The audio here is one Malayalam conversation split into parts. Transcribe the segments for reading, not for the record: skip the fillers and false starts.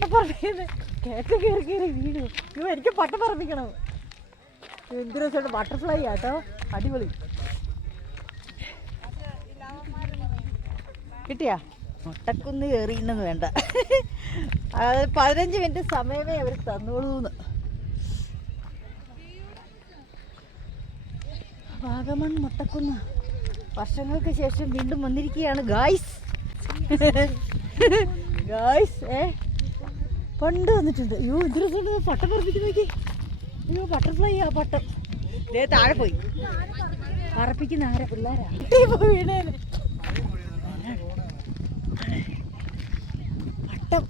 പട്ടം പറപ്പിക്കുന്നത് കയറ്റം കയറി കയറി വീണു. എനിക്ക് പട്ടം പറപ്പിക്കണം. എന്ത് രസമുണ്ട്. ബട്ടർഫ്ലൈ ആട്ടോ, അടിപൊളി. കിട്ടിയാ? മുട്ടക്കുന്ന് കയറിയെന്ന് വേണ്ട, അത് 15 മിനിറ്റ് സമയമേ അവർ തന്നോളൂന്ന്. വാഗമൺ മുട്ടക്കുന്ന് വർഷങ്ങൾക്ക് ശേഷം വീണ്ടും വന്നിരിക്കുകയാണ് ഗായ്സ്. ഗായ്സ് പണ്ട് വന്നിട്ടുണ്ട്. അയ്യോ എന്ത് രസമുണ്ട്. പട്ടം പറപ്പിച്ച് നോക്കി. അയ്യോ ബട്ടർഫ്ലൈ ആ പട്ടം താഴെ പോയി. പറപ്പിക്കുന്ന ആരാ? പിള്ളേരാ. വീണേന് പട്ടം.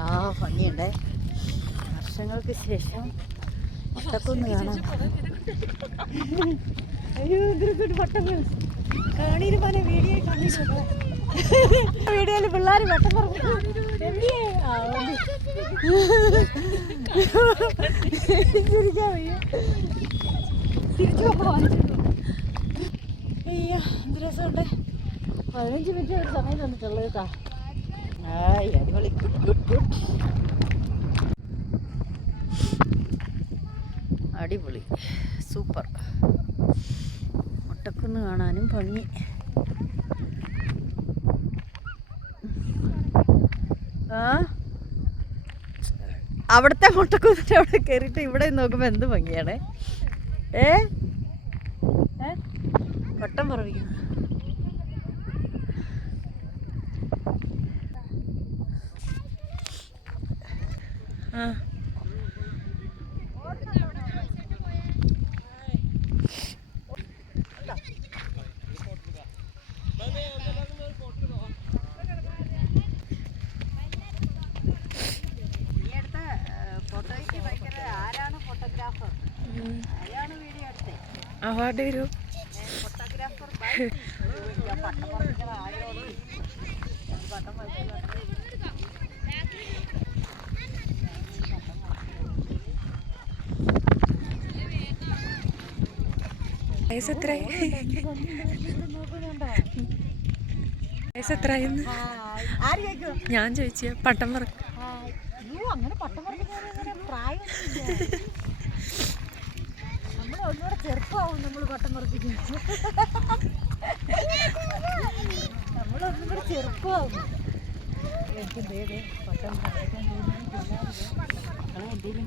ആ ഭംഗിയുണ്ടേ. വർഷങ്ങൾക്ക് ശേഷം പട്ടക്കൊന്ന് കാണാം. അയ്യോ എന്തൊരു പട്ടം കാണീര് പോലെ വീഡിയോ കാണിച്ചു. വീഡിയോയിൽ പിള്ളേർ പട്ടം പറഞ്ഞു ചിരിക്കാൻ വയ്യ. തിരിച്ചു അയ്യോ എന്ത് രസമുണ്ട്. 15 മിനിറ്റ് ഒരു സമയം തന്നിട്ടുള്ളത് കേട്ടാ. ആയി അടിപൊളി. Good good good. അടിപൊളി സൂപ്പർ. മുട്ടക്കുന്ന് കാണാനും ഭംഗി. അവിടുത്തെ മുട്ടക്കുന്നിൻ്റെ അവിടെ കയറിയിട്ട് ഇവിടെ നോക്കുമ്പോൾ എന്ത് ഭംഗിയാണ്. പട്ടം പറവിക്കുന്നു. അവാർഡ് വരും. വയസ്സെത്രയെന്ന് ഞാൻ ചോദിച്ച പട്ടം പറക്കും. അങ്ങനെ പട്ടം പറക്കുന്ന പ്രായം ഒന്നുകൂടെ ചെറുപ്പമാവും. നമ്മൾ പട്ടം പറപ്പിക്കും. നമ്മളൊന്നും കൂടെ ചെറുപ്പമാവും. എനിക്ക് പട്ടം പറപ്പിക്കാൻ എന്തെങ്കിലും